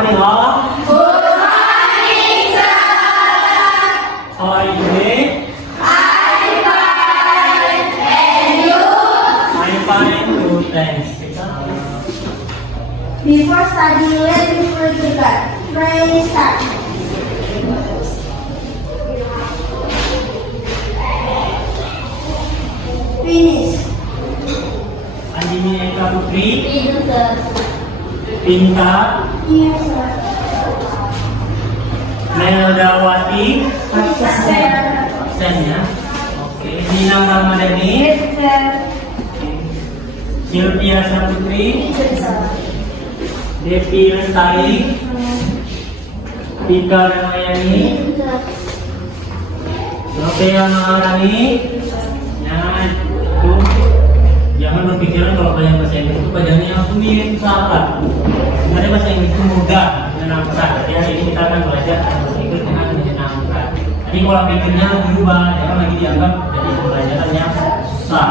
morning all. Good morning, sir. How are you today? I'm fine. And you? I'm fine too, thanks. Before studying, let me pray to God. Pray start. Finish. Andini Eka Putri, Finish, sir. Pintar, Yes, sir. Meldawati, Yes, sir. absen ya. Oke, Nina Ramadhani, Yes, sir. Sylvia Saputri, Yes, sir. Devi Lestari, Tika Ramayani, Sophia Maharani. Nah, itu jangan berpikiran kalau belajar bahasa Inggris itu belajarnya sulit, salah. Sebenarnya bahasa Inggris itu mudah, menyenangkan. Ya, ini kita akan belajar bahasa Inggris dengan menyenangkan. Jadi pola pikirnya berubah, jangan lagi dianggap jadi pembelajaran yang susah.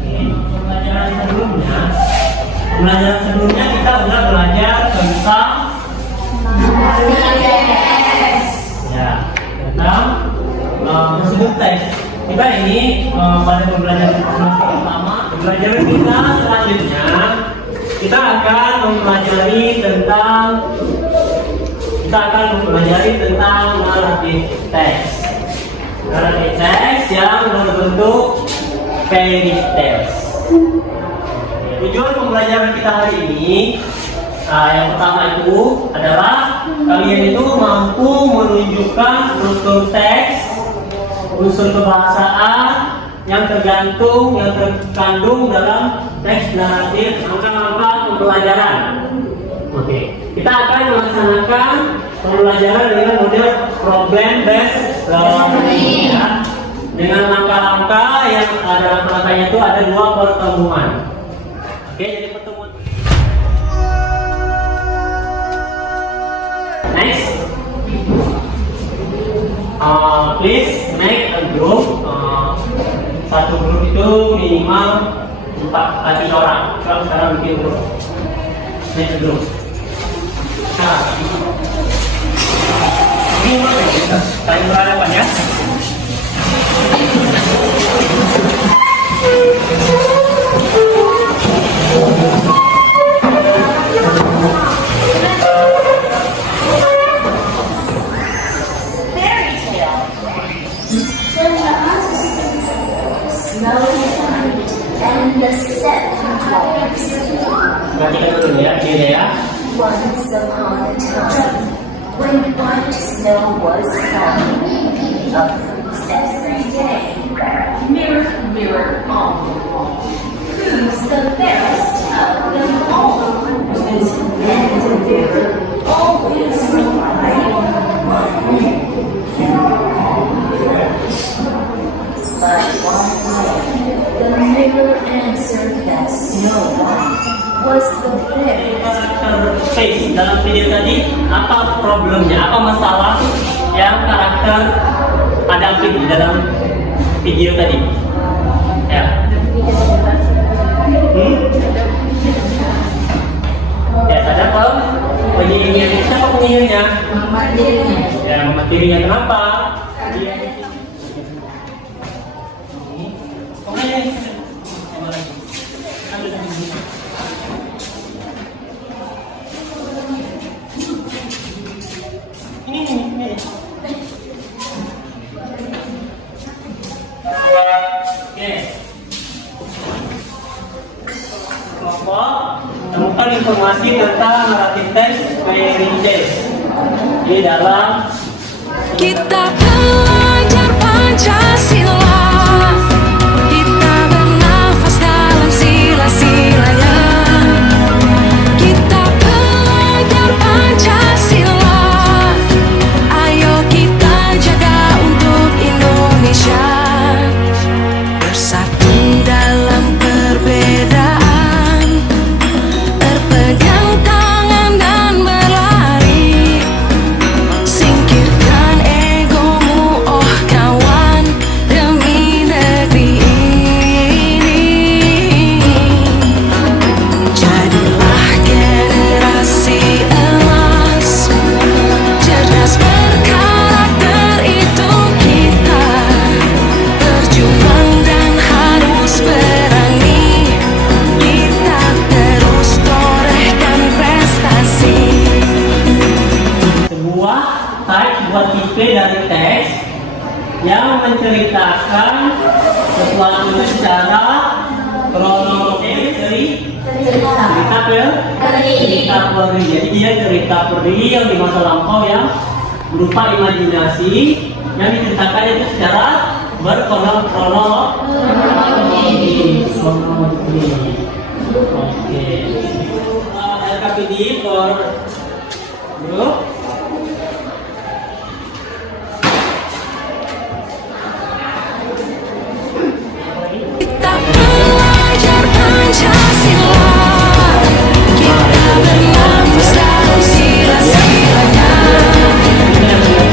Oke, pembelajaran sebelumnya kita sudah belajar tentang ya tentang prosedur tes. Kita ini pada pembelajaran pertama, pembelajaran kita selanjutnya kita akan mempelajari tentang narrative text. Narrative text yang berbentuk fairy tales. Tujuan pembelajaran kita hari ini yang pertama itu adalah kalian itu mampu menunjukkan struktur teks, unsur kebahasaan yang terkandung dalam teks naratif langkah-langkah pembelajaran. Oke, kita akan melaksanakan pembelajaran dengan model problem based learning ya. Dengan langkah-langkah yang ada langkahnya itu ada 2 pertemuan. Oke, jadi pertemuan. Next, please make a group. Satu grup itu minimal 4 orang. Kalau sekarang bikin grup, make a group. Nah, ini saling berhadapan ya. And the set drops. Perhatikan dulu ya, ini ya. Once upon a time, when white snow was falling, a princess sang, "Mirror, mirror on the wall, who's the fairest of them all?" And the mirror always replied, but one day the mirror answered that Snow White was the fairest. Face dalam video tadi, apa problemnya, apa masalah yang karakter hadapi di dalam video tadi? Ya. Ya, ada penyihirnya. Siapa penyihirnya? Ya, mama tirinya. Kenapa? Dia ini. Oke. Kelompok temukan informasi tentang naratif teks fairy tales di dalam Kita belajar Pancasila, kita bernafas dalam sila-silanya. Kita belajar Pancasila, ayo kita jaga untuk Indonesia. Bersatu dalam perbedaan, berpegang tangan dan berlari. Singkirkan egomu, menceritakan sesuatu secara kronologis dari cerita peri. Jadi dia cerita peri yang di masa lampau yang berupa imajinasi yang diceritakan itu secara berkronologi. Oke. LKPD for group. Kita belajar Pancasila, kita bernafas dalam sila-silanya.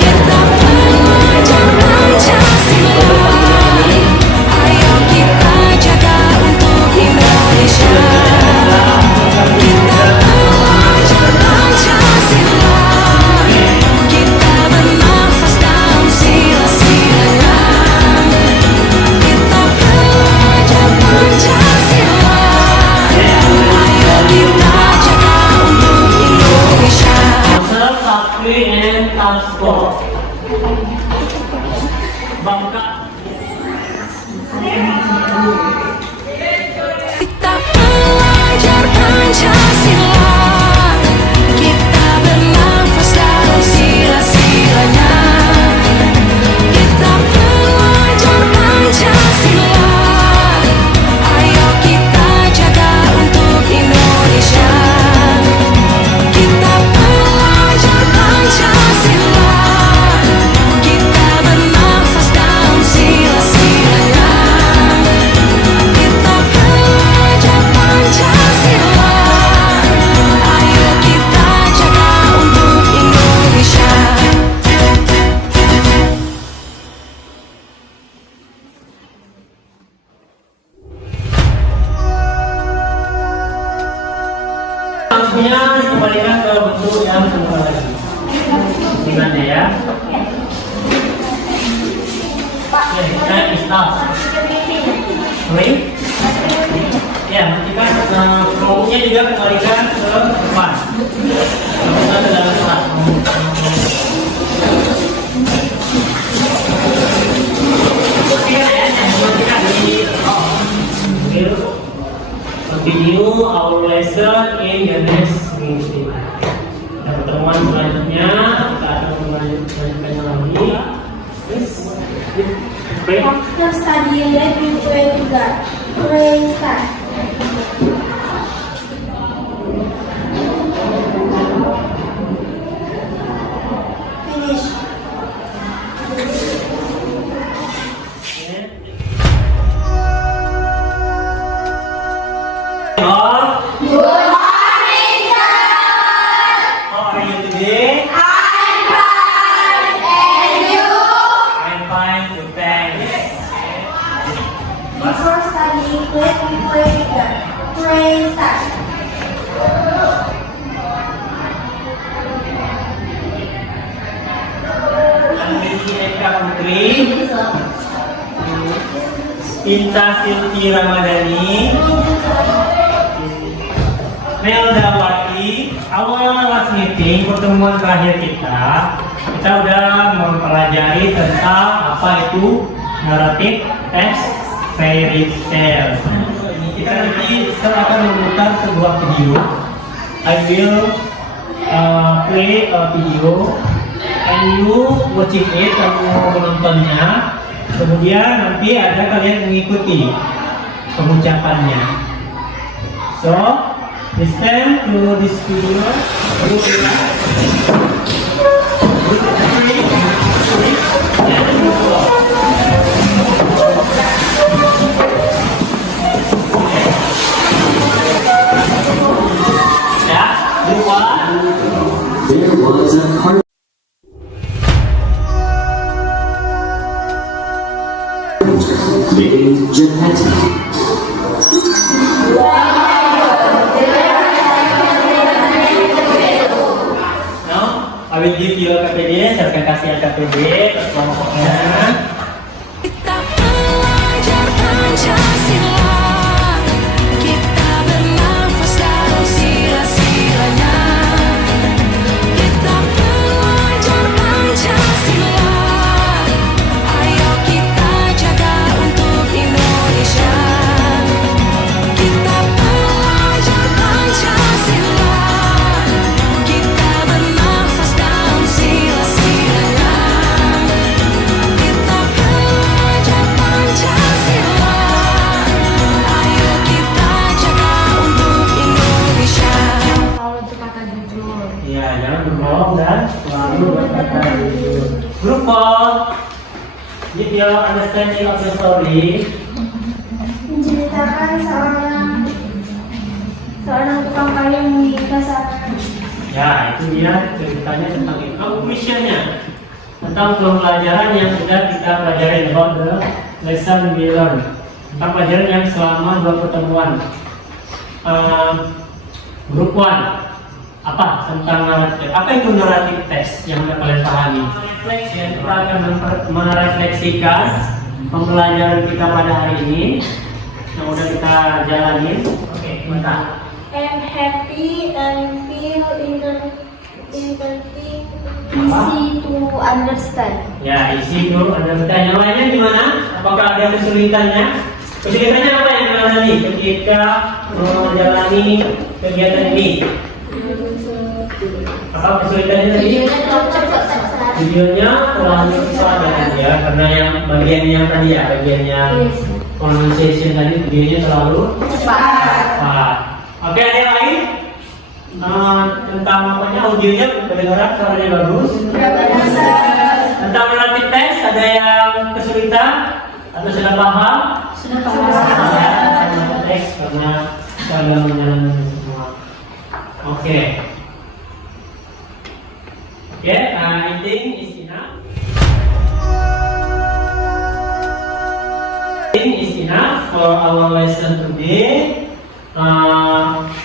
Kita belajar Pancasila, ayo kita jaga untuk Indonesia. Kita belajar Pancasila, kita bernafas dalam sila-silanya. Kita belajar Pancasila, ayo kita jaga untuk Indonesia. Answer Sakri and transport. Bangka. Kita belajar Pancasila, kita bernafas dalam sila-silanya. Kita belajar Pancasila, ayo kita jaga untuk Indonesia. Kita belajar Pancasila, kita bernafas dalam sila-silanya. Kita belajar Pancasila, ayo kita jaga untuk Indonesia. Langsungnya dikembalikan ke bentuk yang semula lagi. Gimana ya? Oke, kita start. Ring. Ya, matikan. Volumenya juga kembalikan ke depan. Kita ke dalam kelas. Matikan di continue our lesson in the next meeting. Pertemuan selanjutnya kita akan melanjutkannya lagi. Yes. Baik. After studying, let me pray to God. Pray start. Finish. Good morning, sir. How are you today? I'm fine. And you? I'm fine, thanks. Before studying, let me pray to God. Pray start. Eka Putri, Inta Silti Ramadhani, Meldawati. Awal last meeting, pertemuan terakhir kita udah mempelajari tentang apa itu narrative text fairy tale. Kita nanti akan memutar sebuah video. I will play a video and you watching it, kamu menontonnya. Kemudian nanti ada kalian mengikuti pengucapannya. So, listen to this video. Ya, dua. There was a carpenter named Geppetto. No, I will give you a KPD, saya akan kasih KPD ke kelompoknya. Kita belajar Pancasila, kita bernafas dalam sila-silanya. Kita belajar Pancasila, ayo kita your understanding of the story? Menceritakan seorang tukang kayu yang menginginkan sana. Ya, itu dia ceritanya tentang itu. Missionnya tentang pembelajaran yang sudah kita pelajari, about the lesson we learn, tentang pelajaran yang selama 2 pertemuan. Group 1 apa tentang naratif? Apa itu naratif teks yang sudah kalian pahami? Refleksi, ya, kita akan merefleksikan pembelajaran kita pada hari ini yang udah kita jalanin. Oke, mantap. I'm happy and feel interesting, easy to understand. Ya, isi itu understand. Yang lainnya gimana? Apakah ada kesulitannya? Kesulitannya apa yang kalian alami ketika menjalani kegiatan ini? Apa kesulitannya tadi? Videonya terlalu cepat ya, karena yang bagian yang tadi ya, bagian yang pronunciation tadi videonya terlalu cepat. Oke, ada yang lain? Tentang apanya, audionya kedengaran, suaranya bagus. Tentang naratif teks, ada yang kesulitan atau sudah paham? Sudah paham. Teks karena kita sudah menjalani semua. Oke. I think is enough. Is enough for our lesson today.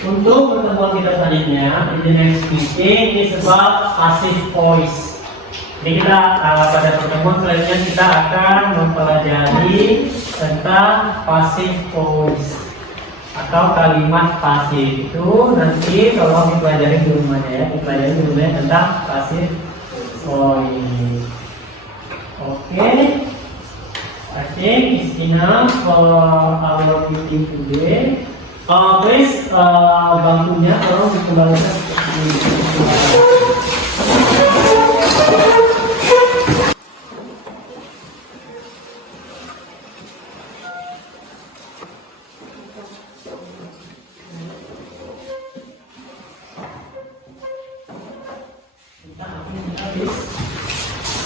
Untuk pertemuan kita selanjutnya, in the next meeting is about passive voice. Jadi kita pada pertemuan selanjutnya kita akan mempelajari tentang passive voice atau kalimat pasif. Itu nanti kalau dipelajari di rumahnya ya, dipelajari di rumahnya tentang passive voice. Oke. I think it's enough for our meeting today. Please bangkunya tolong dikembalikan seperti ini.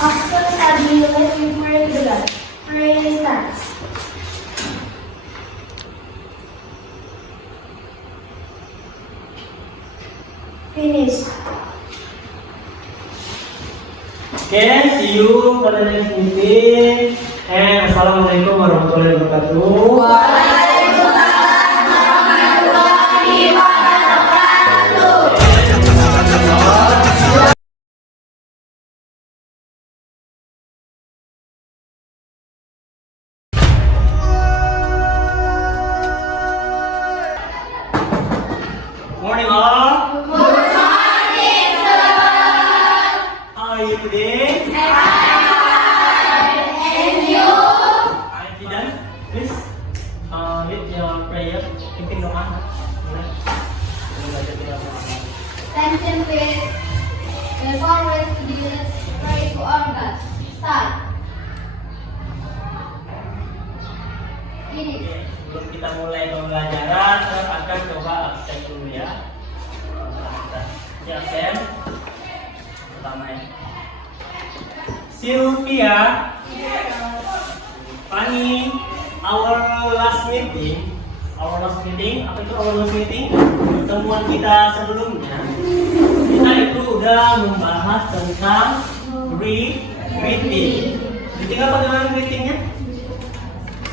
After studying, let me pray to God. Pray starts. Finish. Okay, see you for the next meeting. And assalamualaikum warahmatullahi wabarakatuh. Morning all. Good morning, sir. How are you today? And you? I'm done. Please, lead your prayer. Pimpin doa. Boleh. Attention please. Before we begin, pray to our God. Start. Finish. Oke, sebelum kita mulai pembelajaran, saya akan coba absen dulu ya. Ya, absen. Pertama ya. Sylvia, Fanny, our last meeting, apa itu our last meeting? Pertemuan kita sebelumnya, kita itu udah membahas tentang greeting. Greeting apa dengan greetingnya?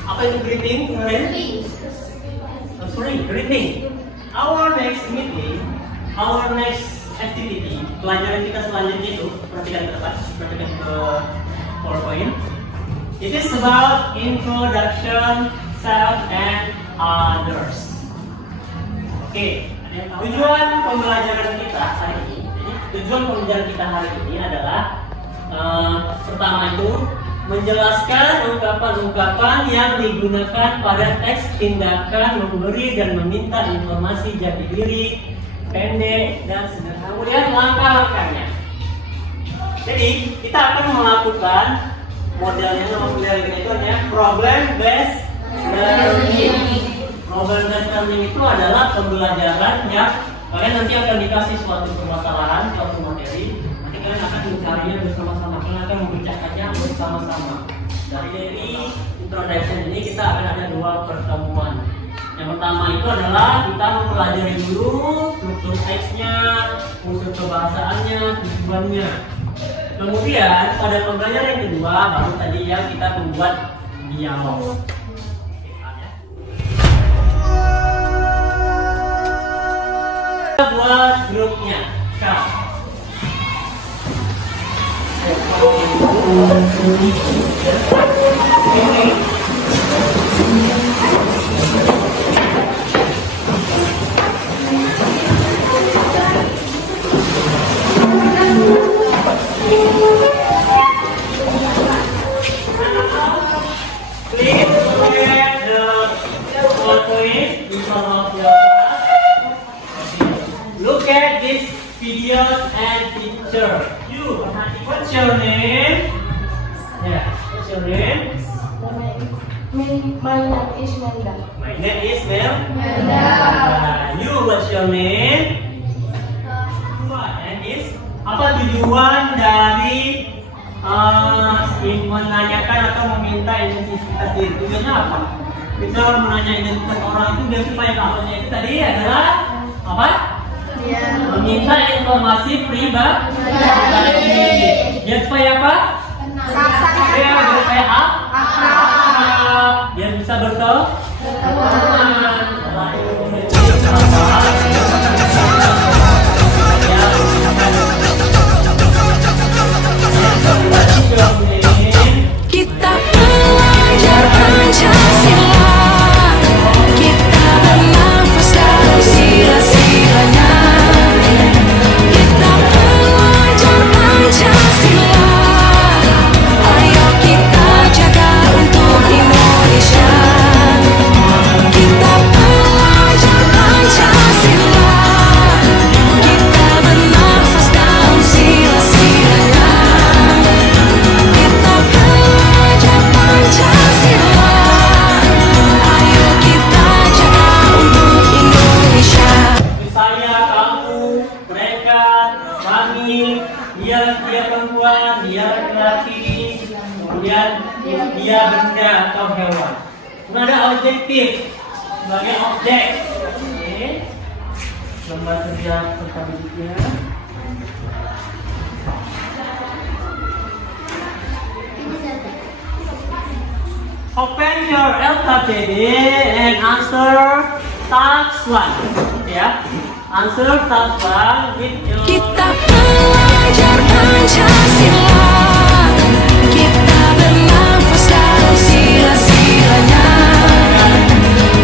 Apa itu greeting? Greeting. Our next meeting, our next activity, pelajaran kita selanjutnya itu, perhatikan ke depan, perhatikan ke PowerPoint. It is about introduction, self, and others. Oke, tujuan pembelajaran kita hari ini, tujuan pembelajaran kita hari ini adalah pertama itu menjelaskan ungkapan-ungkapan yang digunakan pada teks tindakan memberi dan meminta informasi jati diri, pendek dan sederhana. Kemudian langkah-langkahnya. Jadi kita akan melakukan modelnya, nama model itu adalah problem based learning. Problem based learning itu adalah pembelajaran yang kalian nanti akan dikasih suatu permasalahan, suatu materi. Nanti kalian akan mencarinya bersama-sama, kalian akan memecahkannya bersama-sama. Dari introduction ini kita akan ada 2 pertemuan. Yang pertama itu adalah kita mempelajari dulu struktur teksnya, unsur kebahasaannya, tujuannya. Kemudian pada pembelajaran yang kedua baru tadi yang kita membuat dialog. Kita buat grupnya. Please look at the PowerPoint in front of your class. Look at these videos and pictures. You, what's your name? Yeah, what's your name? My name is Manda. My name is Mel. You, what's your name? And is apa tujuan dari menanyakan atau meminta identitas diri? Tujuannya apa? Kita menanya identitas orang itu biar supaya kawannya itu tadi adalah apa? Meminta informasi pribadi. Biar supaya apa? Biar supaya apa? Biar bisa berteman. Kita belajar Pancasila, kita bernafas dalam sila-silanya. Kita belajar Pancasila, ayo kita jaga untuk Indonesia. Kita belajar Pancasila, kita bernafas dalam sila-silanya. Kita belajar Pancasila, ayo kita jaga untuk Indonesia. Saya, kamu, mereka, kami, dia perempuan, dia laki-laki, kemudian dia benda atau hewan. Kemudian ada objektif sebagai objek. Oke. Gambar kerja serta bentuknya. Open your LKPD and answer task 1. Ya, answer task 1 with your. Kita belajar Pancasila, kita bernafas dalam sila-silanya.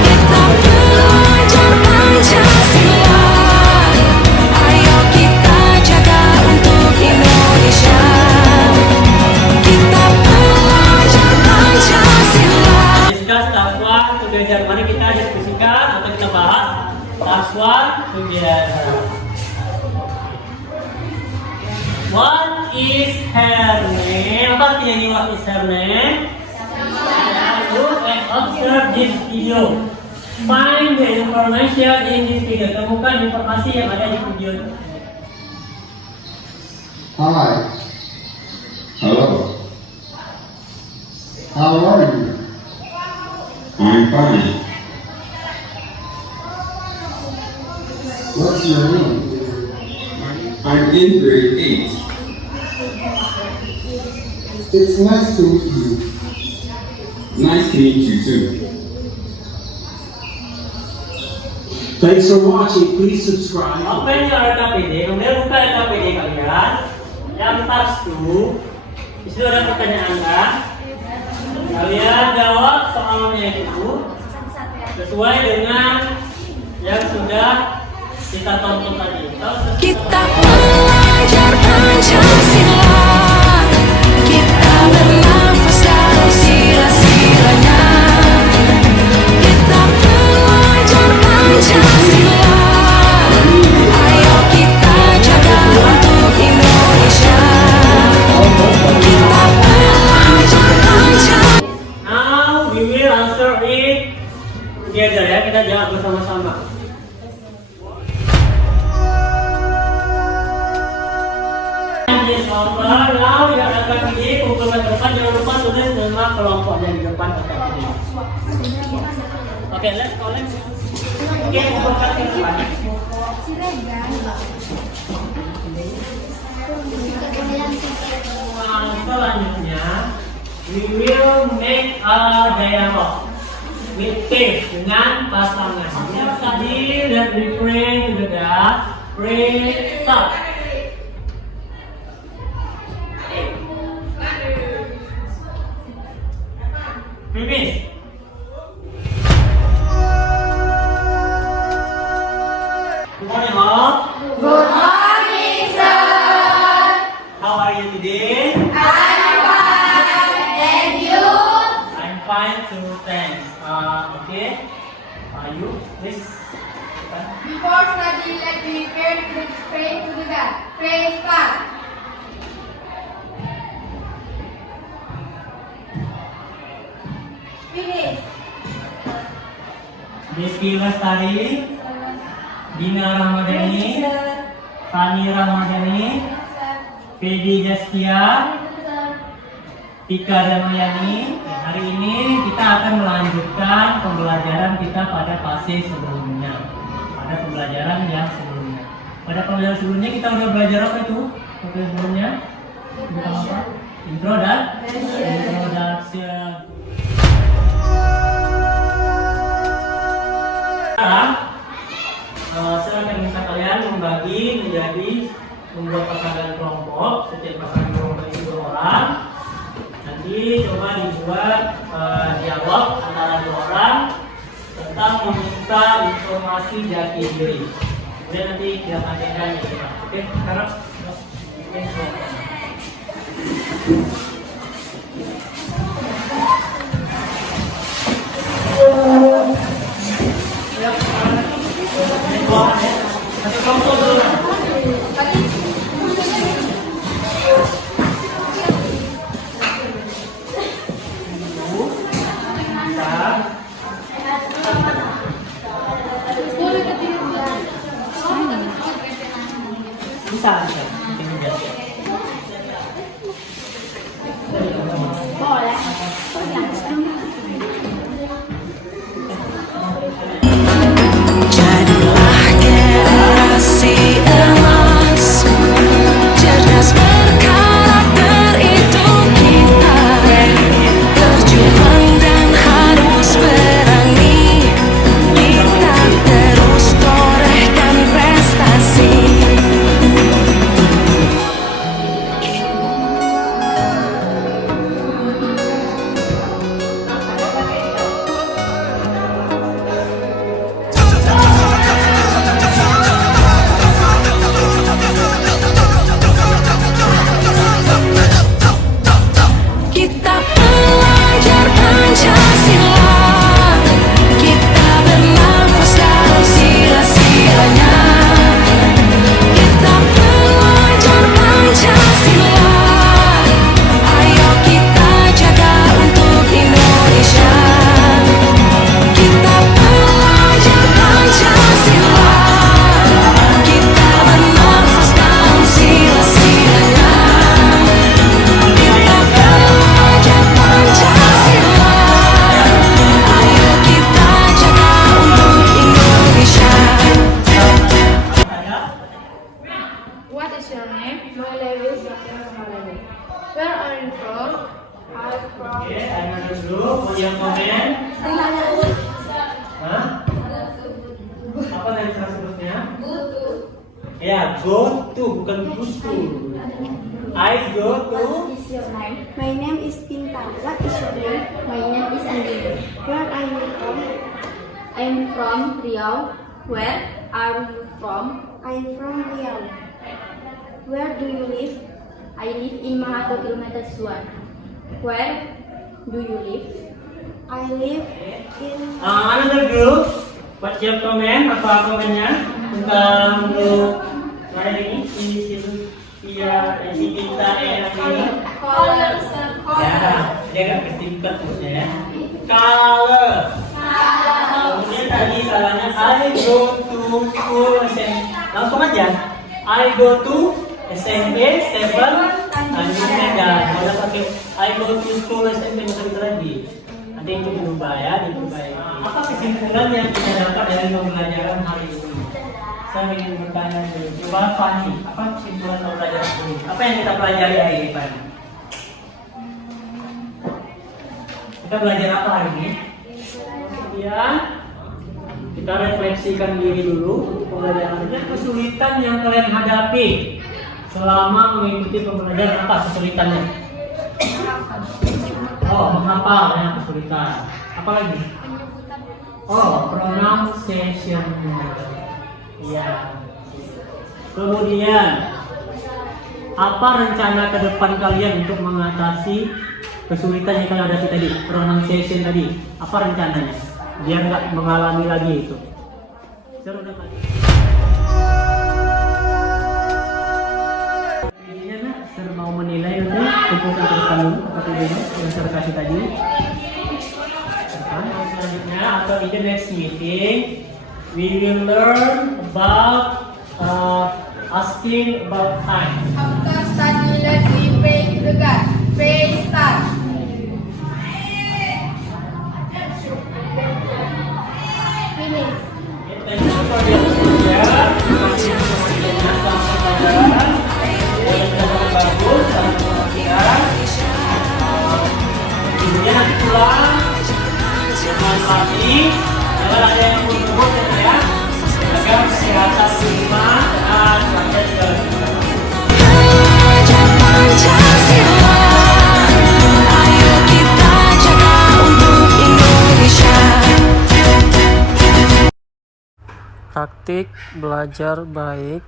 Kita belajar Pancasila, ayo kita jaga untuk Indonesia. Kita belajar Pancasila. Discuss task 1 together. Mari kita diskusikan atau kita bahas task 1 together. What is her name? Apa artinya ini what is her name? Look and observe this video. Find the information in this video. Temukan informasi yang ada di video ini. Hi. Hello. How are you? I'm fine. What's your name? I'm in grade 8. It's nice to meet you. Nice to meet you too. Thanks for watching. Please subscribe. Open your LKPD, kemudian buka LKPD kalian. Yang task 2, di situ ada pertanyaan kan? Kalian jawab soalnya itu sesuai dengan yang sudah kita tonton tadi. Kita belajar Pancasila, kita bernafas dalam sila-silanya. Kita belajar Pancasila, ayo kita jaga untuk Indonesia. Kita belajar Pancasila. Now we will answer it together ya, kita jawab bersama-sama. jadi nomor. Now yang akan ini kumpulan ke depan, jangan lupa tulis nama kelompoknya di depan atau kiri. Oke, let's collect. Oke, kumpulkan ke depan. Selanjutnya, we will make a dialogue with text dengan pasangan. Yang tadi dan refrain juga. Pray, stop. Finish. Good morning, all. Good morning, sir. How are you today? I'm fine. And you? I'm fine too, thanks. Okay. Are you? Please. Before studying, let me pray together. Pray start. Finish. Devi Lestari, Dina Ramadhani, Fani Ramadhani, Fedi Jastia, Tika Ramayani. Hari ini kita akan melanjutkan pembelajaran kita pada fase sebelumnya. Pada pembelajaran yang sebelumnya. Pada pembelajaran sebelumnya kita udah belajar apa itu? Pembelajaran sebelumnya? Tentang apa? Intro dan introduction. Saya akan minta kalian membagi menjadi membuat pasangan kelompok. Setiap pasangan kelompok itu 2 orang. Nanti coba dibuat dialog antara 2 orang tentang meminta informasi jati diri. Kemudian nanti kita tanyakan ya. Oke, sekarang oke, silakan. Satu kelompok dulu. Bisa. Jadilah generasi emas, cerdas berkarakter itu kita. Berjuang dan harus berani, kita terus torehkan prestasi. Kita belajar Pancasila, kita bernafas dalam sila-silanya. Kita belajar Pancasila, ayo kita jaga untuk Indonesia. Kita belajar Pancasila, kita bernafas dalam sila-silanya. Kita belajar Pancasila, ayo kita jaga untuk Indonesia. What is your name? My name is Zakia Ramadhani. Where are you from? I'm from. Oke, ayo dulu. Kemudian komen. Hah? Apa tadi cara sebutnya? Ya, go to, bukan goes to. I go to. My name is Pinta. What is your name? My name is Andini. Where are you from? I'm from Riau. Where are you from? I'm from Riau. Where do you live? I live in Mahathir Kilometer. Where do you live? I live in. Another group. What's your comment? Apa komennya tentang grup hari ini? Iya, si Pinta ini. Color. Ya, dia kan kesingkat maksudnya ya. Color. Kemudian tadi salahnya I go to school. Langsung aja. I go to SMP, Stephen, dan udah pakai I go to school SMP itu lagi. Nanti itu diubah ya, diubah ya. Apa kesimpulan yang kita dapat dari pembelajaran hari ini? Saya ingin bertanya dulu. Coba Fani, apa kesimpulan pembelajaran ini? Apa yang kita pelajari hari ini, Fani? Kita belajar apa hari ini? Kemudian kita refleksikan diri dulu untuk pembelajaran ini. Kesulitan yang kalian hadapi selama mengikuti pembelajaran, apa kesulitannya? Oh, menghafal banyak kesulitan. Apa lagi? Oh, pronunciation. Iya. Kemudian apa rencana ke depan kalian untuk mengatasi kesulitan yang kalian hadapi tadi? Pronunciation tadi. Apa rencananya? Biar nggak mengalami lagi itu. Seru deh, Pak. Saya mau menilai nanti kumpulkan catatan dulu seperti ini yang saya kasih tadi. Selanjutnya atau in the next meeting we will learn about asking about time. After study, let's pray to God. Pray start. Finish. Thank you for your attention. Bagus, sangat perhatian. Kemudian nanti pulang jangan lagi, jangan ada yang buruk ya, agar kesehatan prima dan sampai ke Belajar Pancasila, ayo kita jaga untuk Indonesia. Praktik belajar baik,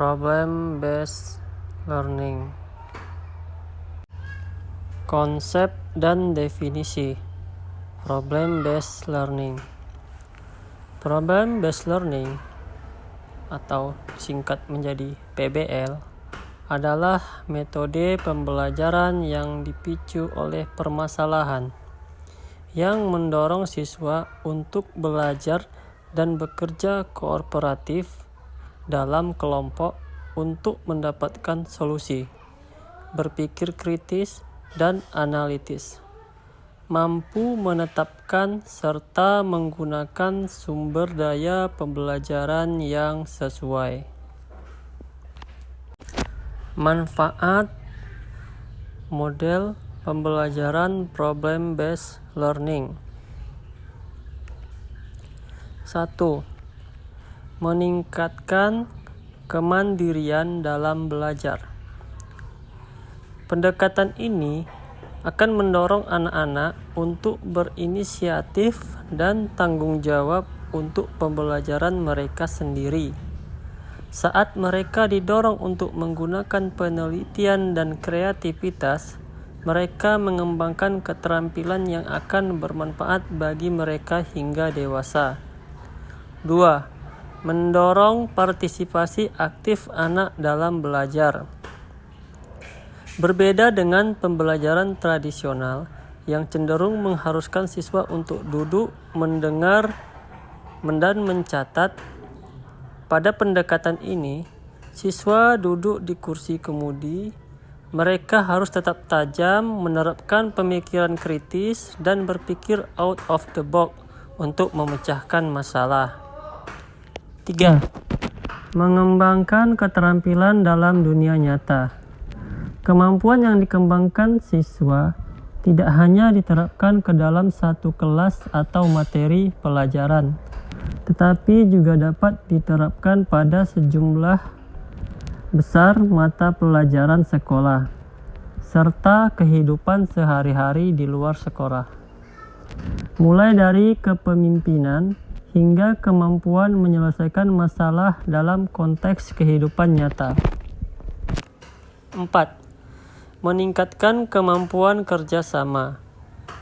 problem based learning. Konsep dan definisi problem based learning. Problem based learning atau singkat menjadi PBL adalah metode pembelajaran yang dipicu oleh permasalahan yang mendorong siswa untuk belajar dan bekerja kooperatif dalam kelompok untuk mendapatkan solusi, berpikir kritis dan analitis, mampu menetapkan serta menggunakan sumber daya pembelajaran yang sesuai. Manfaat model pembelajaran problem based learning. 1. Meningkatkan kemandirian dalam belajar. Pendekatan ini akan mendorong anak-anak untuk berinisiatif dan tanggung jawab untuk pembelajaran mereka sendiri. Saat mereka didorong untuk menggunakan penelitian dan kreativitas, mereka mengembangkan keterampilan yang akan bermanfaat bagi mereka hingga dewasa. 2. Mendorong partisipasi aktif anak dalam belajar. Berbeda dengan pembelajaran tradisional yang cenderung mengharuskan siswa untuk duduk, mendengar, dan mencatat, pada pendekatan ini, siswa duduk di kursi kemudi, mereka harus tetap tajam, menerapkan pemikiran kritis, dan berpikir out of the box untuk memecahkan masalah. 3. Mengembangkan keterampilan dalam dunia nyata. Kemampuan yang dikembangkan siswa tidak hanya diterapkan ke dalam satu kelas atau materi pelajaran, tetapi juga dapat diterapkan pada sejumlah besar mata pelajaran sekolah, serta kehidupan sehari-hari di luar sekolah. Mulai dari kepemimpinan hingga kemampuan menyelesaikan masalah dalam konteks kehidupan nyata. 4. Meningkatkan kemampuan kerjasama.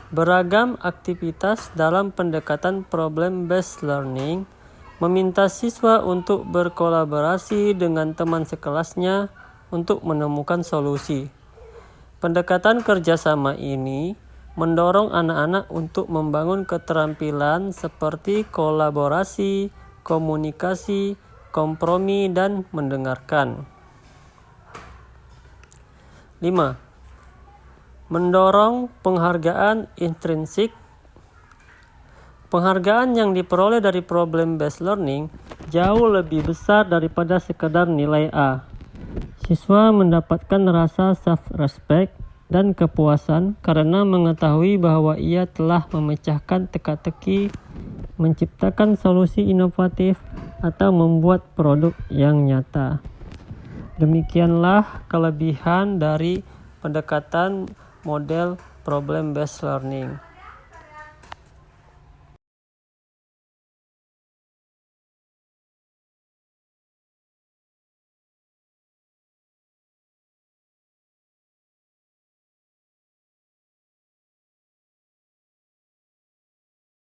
Beragam aktivitas dalam pendekatan problem-based learning meminta siswa untuk berkolaborasi dengan teman sekelasnya untuk menemukan solusi. Pendekatan kerjasama ini mendorong anak-anak untuk membangun keterampilan seperti kolaborasi, komunikasi, kompromi, dan mendengarkan. 5. Mendorong penghargaan intrinsik. Penghargaan yang diperoleh dari problem-based learning jauh lebih besar daripada sekedar nilai A. Siswa mendapatkan rasa self-respect dan kepuasan karena mengetahui bahwa ia telah memecahkan teka-teki, menciptakan solusi inovatif, atau membuat produk yang nyata. Demikianlah kelebihan dari pendekatan model problem-based learning.